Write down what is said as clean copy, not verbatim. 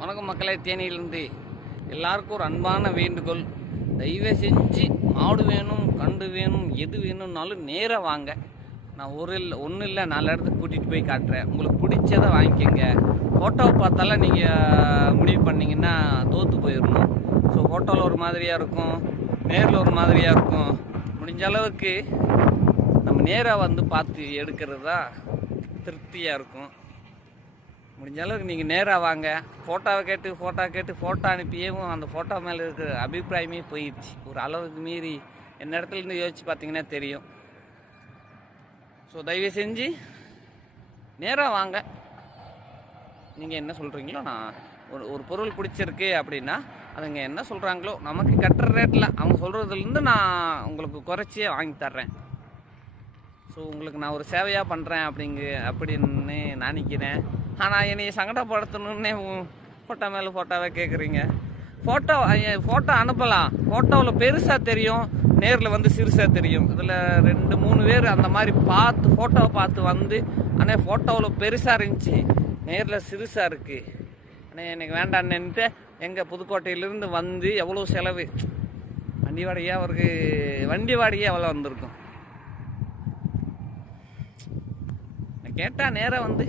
வணக்கம் மக்களே, தேனியிலிருந்து எல்லாருக்கும் ஒரு அன்பான வேண்டுகோள். தயவு செஞ்சு மாடு வேணும், கண்டு வேணும், எது வேணும்னாலும் நேராக வாங்க. நான் ஒன்றும் இல்லை 4 இடத்துக்கு கூட்டிகிட்டு போய் காட்டுறேன். உங்களுக்கு பிடிச்சதை வாங்கிக்கோங்க. ஃபோட்டோவை பார்த்தாலும் நீங்கள் முடிவு பண்ணிங்கன்னா தோற்று போயிடணும். ஸோ ஃபோட்டோவில் ஒரு மாதிரியாக இருக்கும், நேரில் ஒரு மாதிரியாக இருக்கும். முடிஞ்ச அளவுக்கு நம்ம நேராக வந்து பார்த்து எடுக்கிறது தான் திருப்தியாக இருக்கும். முடிஞ்ச அளவுக்கு நீங்கள் நேராக வாங்க. ஃபோட்டோவை கேட்டு ஃபோட்டோ அனுப்பியும் அந்த ஃபோட்டோ மேலே இருக்கிற அபிப்பிராயமே போயிடுச்சு. ஒரு அளவுக்கு மீறி என்ன இடத்துலேருந்து யோசிச்சு பார்த்தீங்கன்னா தெரியும். ஸோ தயவு செஞ்சு நேராக வாங்க. நீங்கள் என்ன சொல்கிறீங்களோ, நான் ஒரு பொருள் பிடிச்சிருக்கு அப்படின்னா அதுங்க என்ன சொல்கிறாங்களோ நமக்கு கட்டுற ரேட்டில் அவங்க சொல்கிறதுலேருந்து நான் உங்களுக்கு குறைச்சியே வாங்கி தர்றேன். ஸோ உங்களுக்கு நான் ஒரு சேவையாக பண்ணுறேன் அப்படின்னு நினைக்கிறேன். ஆனால் என்னை சங்கடப்படுத்தணுன்னே ஃபோட்டோ மேலே ஃபோட்டோவே கேட்குறீங்க. ஃபோட்டோ அனுப்பலாம். ஃபோட்டோவில் பெருசாக தெரியும், நேரில் வந்து சிறுசாக தெரியும். இதில் 2-3 பேர் அந்த மாதிரி ஃபோட்டோவை பார்த்து வந்து, ஆனால் ஃபோட்டோவில் பெருசாக இருந்துச்சு, நேரில் சிறுசாக இருக்குது, ஆனால் எனக்கு வேண்டான்னுட்டு எங்கள் புதுக்கோட்டையிலேருந்து வந்து எவ்வளோ செலவு, வண்டி வாடகையாக எவ்வளோ வந்திருக்கும். நான் கேட்டால் நேராக வந்து